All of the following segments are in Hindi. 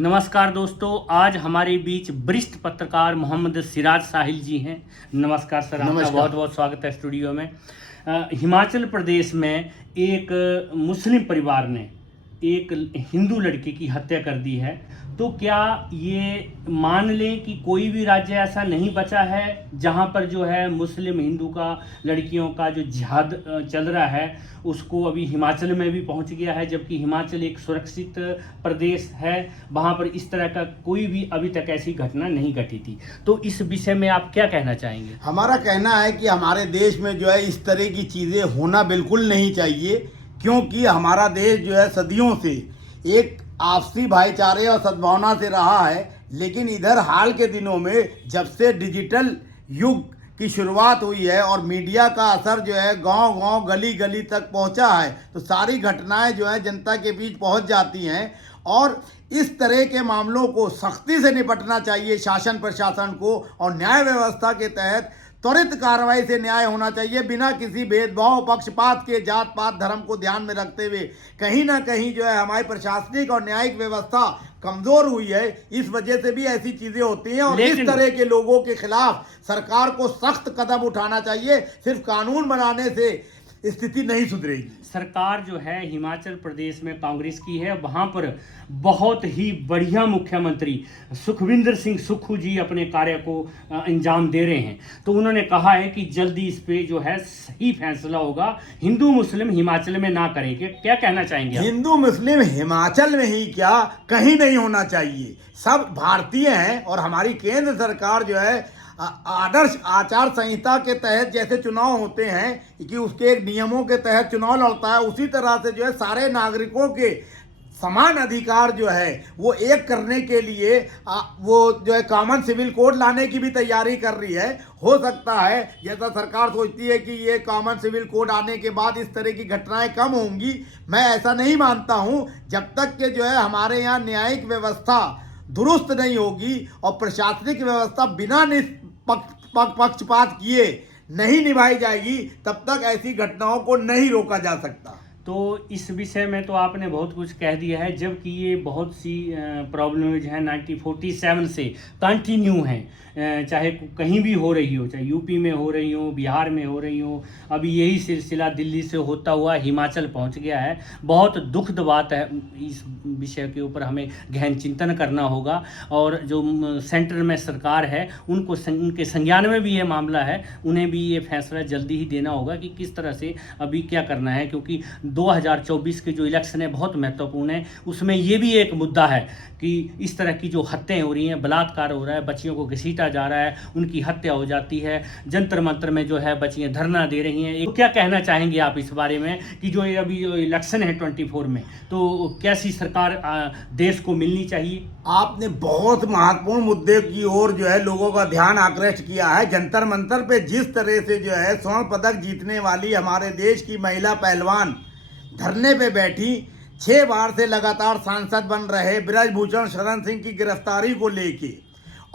नमस्कार दोस्तों, आज हमारे बीच वरिष्ठ पत्रकार मोहम्मद सिराज साहिल जी हैं। नमस्कार सर, आपका बहुत बहुत स्वागत है स्टूडियो में। हिमाचल प्रदेश में एक मुस्लिम परिवार ने एक हिंदू लड़की की हत्या कर दी है। तो क्या ये मान लें कि कोई भी राज्य ऐसा नहीं बचा है जहां पर जो है मुस्लिम हिंदू का लड़कियों का जो जिहाद चल रहा है उसको अभी हिमाचल में भी पहुंच गया है, जबकि हिमाचल एक सुरक्षित प्रदेश है, वहां पर इस तरह का कोई भी अभी तक ऐसी घटना नहीं घटी थी। तो इस विषय में आप क्या कहना चाहेंगे? हमारा कहना है कि हमारे देश में जो है इस तरह की चीज़ें होना बिल्कुल नहीं चाहिए, क्योंकि हमारा देश जो है सदियों से एक आपसी भाईचारे और सद्भावना से रहा है। लेकिन इधर हाल के दिनों में जब से डिजिटल युग की शुरुआत हुई है और मीडिया का असर जो है गांव-गांव गली गली तक पहुंचा है, तो सारी घटनाएं जो है जनता के बीच पहुंच जाती हैं और इस तरह के मामलों को सख्ती से निपटना चाहिए शासन प्रशासन को, और न्याय व्यवस्था के तहत त्वरित कार्रवाई से न्याय होना चाहिए, बिना किसी भेदभाव पक्षपात के, जात पात धर्म को ध्यान में रखते हुए। कहीं ना कहीं जो है हमारी प्रशासनिक और न्यायिक व्यवस्था कमजोर हुई है, इस वजह से भी ऐसी चीजें होती हैं। और इस तरह के लोगों के खिलाफ सरकार को सख्त कदम उठाना चाहिए। सिर्फ कानून बनाने से स्थिति नहीं सुधरेगी। सरकार जो है हिमाचल प्रदेश में कांग्रेस की है, वहां पर बहुत ही बढ़िया मुख्यमंत्री सुखविंदर सिंह सुक्खू जी अपने कार्य को अंजाम दे रहे हैं। तो उन्होंने कहा है कि जल्दी इस पे जो है सही फैसला होगा, हिंदू मुस्लिम हिमाचल में ना करेंगे। क्या कहना चाहेंगे आप? हिंदू मुस्लिम हिमाचल में ही क्या, कहीं नहीं होना चाहिए। सब भारतीय हैं और हमारी केंद्र सरकार जो है आदर्श आचार संहिता के तहत जैसे चुनाव होते हैं कि उसके एक नियमों के तहत चुनाव लड़ता है, उसी तरह से जो है सारे नागरिकों के समान अधिकार जो है वो एक करने के लिए वो जो है कॉमन सिविल कोड लाने की भी तैयारी कर रही है। हो सकता है जैसा सरकार सोचती है कि ये कॉमन सिविल कोड आने के बाद इस तरह की घटनाएं कम होंगी, मैं ऐसा नहीं मानता हूं। जब तक के जो है हमारे यहाँ न्यायिक व्यवस्था दुरुस्त नहीं होगी और प्रशासनिक व्यवस्था बिना पक्षपात किए नहीं निभाई जाएगी, तब तक ऐसी घटनाओं को नहीं रोका जा सकता। तो इस विषय में तो आपने बहुत कुछ कह दिया है, जबकि ये बहुत सी प्रॉब्लम्स हैं 1947 से कंटिन्यू हैं, चाहे कहीं भी हो रही हो, चाहे यूपी में हो रही हो, बिहार में हो रही हो। अभी यही सिलसिला दिल्ली से होता हुआ हिमाचल पहुंच गया है। बहुत दुखद बात है, इस विषय के ऊपर हमें गहन चिंतन करना होगा। और जो सेंटर में सरकार है उनको उनके संज्ञान में भी ये मामला है, उन्हें भी ये फैसला जल्दी ही देना होगा कि किस तरह से अभी क्या करना है, क्योंकि 2024 के जो इलेक्शन है बहुत महत्वपूर्ण है। उसमें ये भी एक मुद्दा है कि इस तरह की जो हत्याएं हो रही हैं, बलात्कार हो रहा है, बच्चियों को घसीटा जा रहा है, उनकी हत्या हो जाती है, जंतर मंतर में जो है बच्चियां धरना दे रही हैं। तो क्या कहना चाहेंगे आप इस बारे में कि जो अभी इलेक्शन है 24 में, तो कैसी सरकार देश को मिलनी चाहिए? आपने बहुत महत्वपूर्ण मुद्दे की ओर जो है लोगों का ध्यान आकृष्ट किया है। जंतर मंतर पे जिस तरह से जो है स्वर्ण पदक जीतने वाली हमारे देश की महिला पहलवान धरने पे बैठी, 6 बार से लगातार सांसद बन रहे बृजभूषण शरण सिंह की गिरफ्तारी को लेके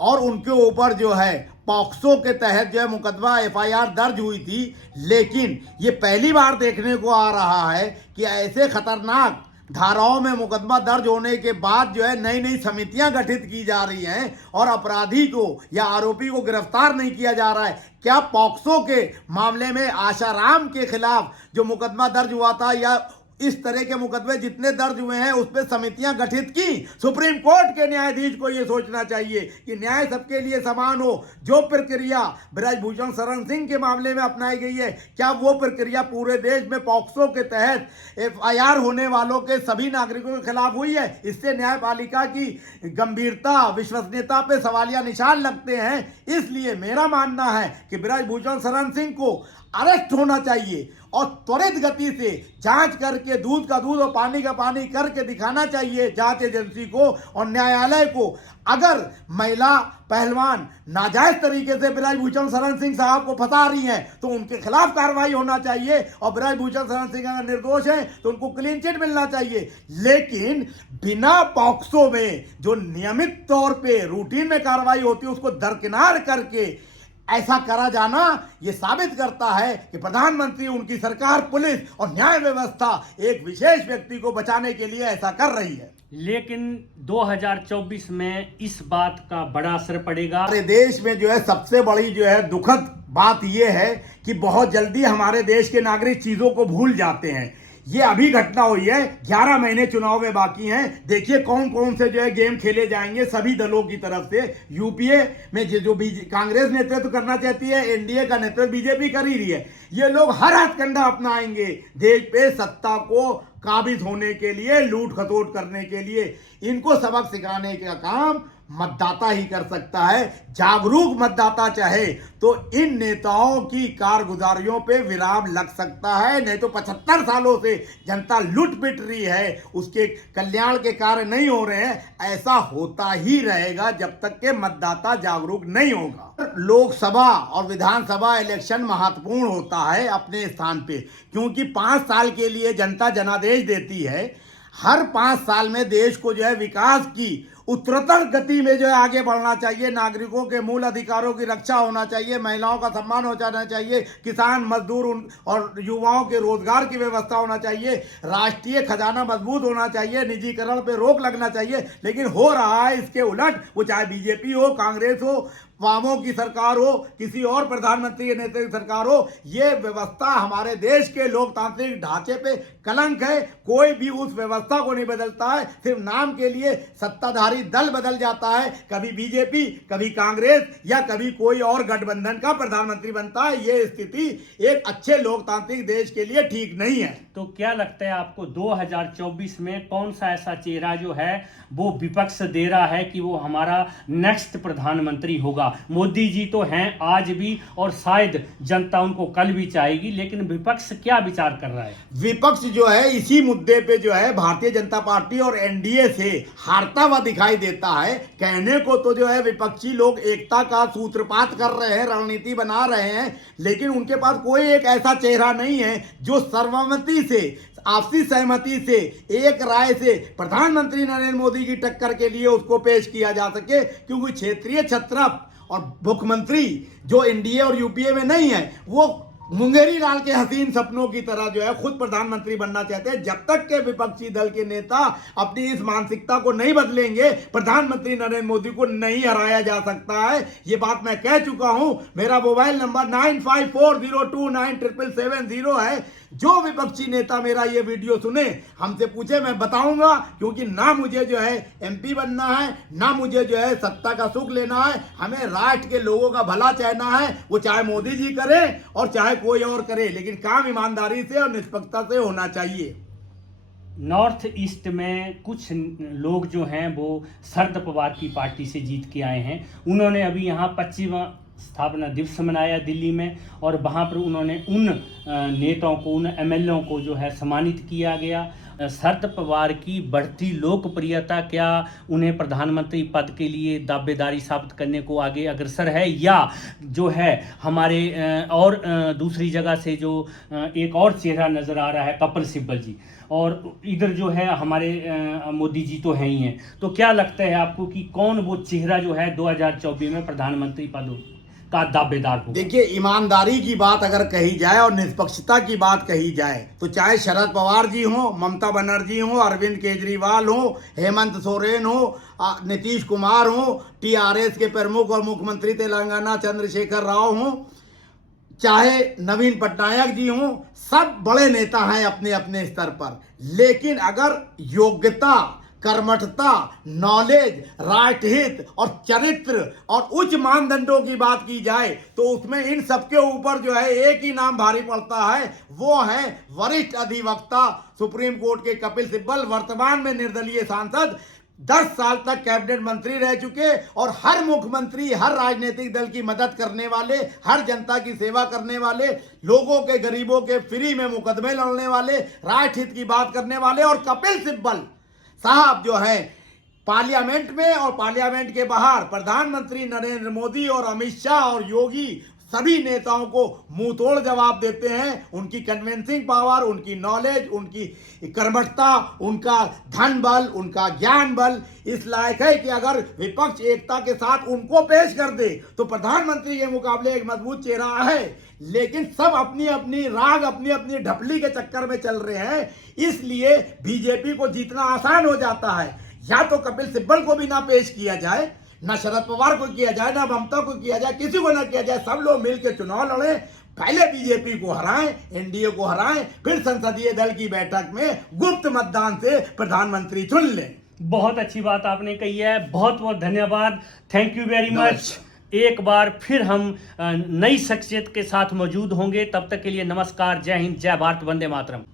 और उनके ऊपर जो है पॉक्सो के तहत जो है मुकदमा FIR दर्ज हुई थी। लेकिन ये पहली बार देखने को आ रहा है कि ऐसे खतरनाक धाराओं में मुकदमा दर्ज होने के बाद जो है नई नई समितियां गठित की जा रही हैं और अपराधी को या आरोपी को गिरफ्तार नहीं किया जा रहा है। क्या पॉक्सो के मामले में आशाराम के खिलाफ जो मुकदमा दर्ज हुआ था या इस तरह के मुकदमे जितने दर्ज हुए हैं उस पर समितियां गठित की? सुप्रीम कोर्ट के न्यायाधीश को यह सोचना चाहिए कि न्याय सबके लिए समान हो। जो प्रक्रिया बृजभूषण शरण सिंह के मामले में अपनाई गई है, क्या वो प्रक्रिया पूरे देश में पॉक्सो के तहत FIR होने वालों के सभी नागरिकों के खिलाफ हुई है? इससे न्यायपालिका की गंभीरता, विश्वसनीयता पे सवालिया निशान लगते हैं। इसलिए मेरा मानना है कि बृजभूषण शरण सिंह को अरेस्ट होना चाहिए और त्वरित गति से जांच करके दूध का दूध और पानी का पानी करके दिखाना चाहिए जांच एजेंसी को और न्यायालय को। अगर महिला पहलवान नाजायज तरीके से बृजभूषण शरण सिंह साहब को फंसा रही हैं तो उनके खिलाफ कार्रवाई होना चाहिए, और बृजभूषण शरण सिंह अगर निर्दोष हैं तो उनको क्लीन चिट मिलना चाहिए। लेकिन बिना पॉक्सो में जो नियमित तौर पे रूटीन में कार्रवाई होती है उसको दरकिनार करके ऐसा करा जाना ये साबित करता है कि प्रधानमंत्री, उनकी सरकार, पुलिस और न्याय व्यवस्था एक विशेष व्यक्ति को बचाने के लिए ऐसा कर रही है। लेकिन 2024 में इस बात का बड़ा असर पड़ेगा। हमारे देश में जो है सबसे बड़ी जो है दुखद बात यह है कि बहुत जल्दी हमारे देश के नागरिक चीजों को भूल जाते हैं। ये अभी घटना हुई है, 11 महीने चुनाव में बाकी हैं। देखिए कौन कौन से जो है गेम खेले जाएंगे सभी दलों की तरफ से। यूपीए में जो कांग्रेस नेतृत्व करना चाहती है, एनडीए का नेतृत्व बीजेपी कर ही रही है। ये लोग हर हथकंडा अपनाएंगे देश पे सत्ता को काबिज होने के लिए, लूट खसोट करने के लिए। इनको सबक सिखाने का काम मतदाता ही कर सकता है। जागरूक मतदाता चाहे तो इन नेताओं की कारगुजारियों पे विराम लग सकता है, नहीं तो 75 सालों से जनता लूट पिट रही है, उसके कल्याण के कार्य नहीं हो रहे हैं। ऐसा होता ही रहेगा जब तक के मतदाता जागरूक नहीं होगा। लोकसभा और विधानसभा इलेक्शन महत्वपूर्ण होता है अपने स्थान पे, क्योंकि 5 साल के लिए जनता जनादेश देती है। हर 5 साल में देश को जो है विकास की उत्तरोत्तर गति में जो है आगे बढ़ना चाहिए। नागरिकों के मूल अधिकारों की रक्षा होना चाहिए, महिलाओं का सम्मान हो जाना चाहिए, किसान मजदूर और युवाओं के रोजगार की व्यवस्था होना चाहिए, राष्ट्रीय खजाना मजबूत होना चाहिए, निजीकरण पे रोक लगना चाहिए। लेकिन हो रहा है इसके उलट। वो चाहे बीजेपी हो, कांग्रेस हो, वामों की सरकार हो, किसी और प्रधानमंत्री के नेतृत्व की सरकार हो, ये व्यवस्था हमारे देश के लोकतांत्रिक ढांचे पे कलंक है। कोई भी उस व्यवस्था को नहीं बदलता है, सिर्फ नाम के लिए सत्ताधारी दल बदल जाता है। कभी बीजेपी, कभी कांग्रेस या कभी कोई और गठबंधन का प्रधानमंत्री बनता है। ये स्थिति एक अच्छे लोकतांत्रिक देश के लिए ठीक नहीं है। तो क्या लगता है आपको 2024 में कौन सा ऐसा चेहरा जो है वो विपक्ष दे रहा है कि वो हमारा नेक्स्ट प्रधानमंत्री होगा? मोदी जी तो हैं आज भी और शायद जनता उनको कल भी चाहेगी, लेकिन विपक्ष क्या विचार कर रहा है? विपक्ष जो है इसी मुद्दे पे जो है भारतीय जनता पार्टी और एनडीए से हारता हुआ दिखाई देता है। कहने को तो जो है विपक्षी लोग एकता का सूत्रपात कर रहे हैं, रणनीति बना रहे हैं, लेकिन उनके पास कोई एक ऐसा चेहरा नहीं है जो सर्वसम्मति से, आपसी सहमति से, एक राय से प्रधानमंत्री नरेंद्र मोदी की टक्कर के लिए उसको पेश किया जा सके। क्योंकि क्षेत्रीय छत्रप और मुख्यमंत्री जो एनडीए और यूपीए में नहीं है, वो मुंगेरी लाल के हसीन सपनों की तरह जो है खुद प्रधानमंत्री बनना चाहते हैं। जब तक के विपक्षी दल के नेता अपनी इस मानसिकता को नहीं बदलेंगे, प्रधानमंत्री नरेंद्र मोदी को नहीं हराया जा सकता है। ये बात मैं कह चुका हूं। मेरा मोबाइल नंबर 9540297770 है। जो विपक्षी नेता मेरा ये वीडियो सुने, हमसे पूछे, मैं बताऊंगा। क्योंकि ना मुझे जो है एमपी बनना है, ना मुझे जो है सत्ता का सुख लेना है। हमें राष्ट्र के लोगों का भला चाहना है। वो चाहे मोदी जी करे और चाहे कोई और करे, लेकिन काम ईमानदारी से और निष्पक्षता से होना चाहिए। नॉर्थ ईस्ट में कुछ लोग जो हैं वो शरद पवार की पार्टी से जीत के आए हैं। उन्होंने अभी यहाँ 25वां स्थापना दिवस मनाया दिल्ली में, और वहाँ पर उन्होंने उन नेताओं को, उन एमएलए को जो है सम्मानित किया गया। शरद पवार की बढ़ती लोकप्रियता क्या उन्हें प्रधानमंत्री पद के लिए दावेदारी साबित करने को आगे अग्रसर है, या जो है हमारे और दूसरी जगह से जो एक और चेहरा नज़र आ रहा है कपिल सिब्बल जी, और इधर जो है हमारे मोदी जी तो हैं ही हैं। तो क्या लगता है आपको कि कौन वो चेहरा जो है 2024 में प्रधानमंत्री पद का दावेदार हो? देखिए, ईमानदारी की बात अगर कही जाए और निष्पक्षता की बात कही जाए तो चाहे शरद पवार जी हो, ममता बनर्जी हो, अरविंद केजरीवाल हो, हेमंत सोरेन हो, नीतीश कुमार हो, टीआरएस के प्रमुख और मुख्यमंत्री तेलंगाना चंद्रशेखर राव हो, चाहे नवीन पटनायक जी हो, सब बड़े नेता हैं अपने अपने स्तर पर। लेकिन अगर योग्यता, कर्मठता, नॉलेज, राष्ट्रहित और चरित्र और उच्च मानदंडों की बात की जाए तो उसमें इन सबके ऊपर जो है एक ही नाम भारी पड़ता है। वो है वरिष्ठ अधिवक्ता सुप्रीम कोर्ट के कपिल सिब्बल, वर्तमान में निर्दलीय सांसद, 10 साल तक कैबिनेट मंत्री रह चुके और हर मुख्यमंत्री, हर राजनीतिक दल की मदद करने वाले, हर जनता की सेवा करने वाले, लोगों के, गरीबों के फ्री में मुकदमे लड़ने वाले, राष्ट्रहित की बात करने वाले। और कपिल सिब्बल साहब जो है पार्लियामेंट में और पार्लियामेंट के बाहर प्रधानमंत्री नरेंद्र मोदी और अमित शाह और योगी सभी नेताओं को मुंह तोड़ जवाब देते हैं। उनकी कन्विंसिंग पावर, उनकी नॉलेज, उनकी कर्मठता, उनका धन बल, उनका ज्ञान बल इस लायक है कि अगर विपक्ष एकता के साथ उनको पेश कर दे तो प्रधानमंत्री के मुकाबले एक मजबूत चेहरा है। लेकिन सब अपनी अपनी राग, अपनी अपनी ढपली के चक्कर में चल रहे हैं, इसलिए बीजेपी को जीतना आसान हो जाता है। या तो कपिल सिब्बल को भी ना पेश किया जाए, ना शरद पवार को किया जाए, ना ममता को किया जाए, किसी को ना किया जाए, सब लोग मिलकर चुनाव लड़े, पहले बीजेपी को हराएं, एनडीए को हराएं, फिर संसदीय दल की बैठक में गुप्त मतदान से प्रधानमंत्री चुन लें। बहुत अच्छी बात आपने कही है, बहुत बहुत धन्यवाद, थैंक यू वेरी मच। एक बार फिर हम नई शख्सियत के साथ मौजूद होंगे, तब तक के लिए नमस्कार, जय हिंद, जय भारत, वंदे मातरम।